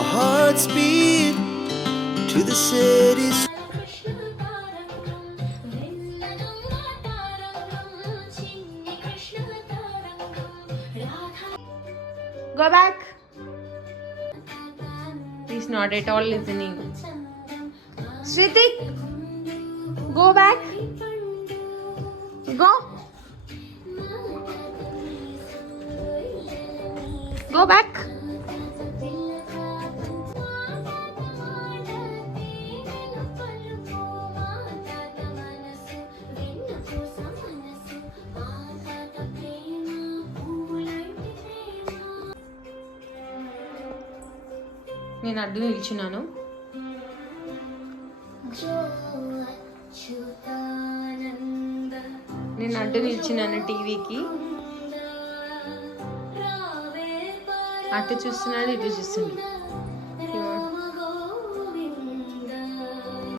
Our hearts beat to the city's. Go back. He's not at all listening. Shritik, go back. Go. Go back. నేను అడ్డు నిల్చున్నాను. నేను అడ్డు నిల్చున్నాను టీవీకి. అటు చూస్తున్నాడు, ఇటు చూస్తున్నాడు.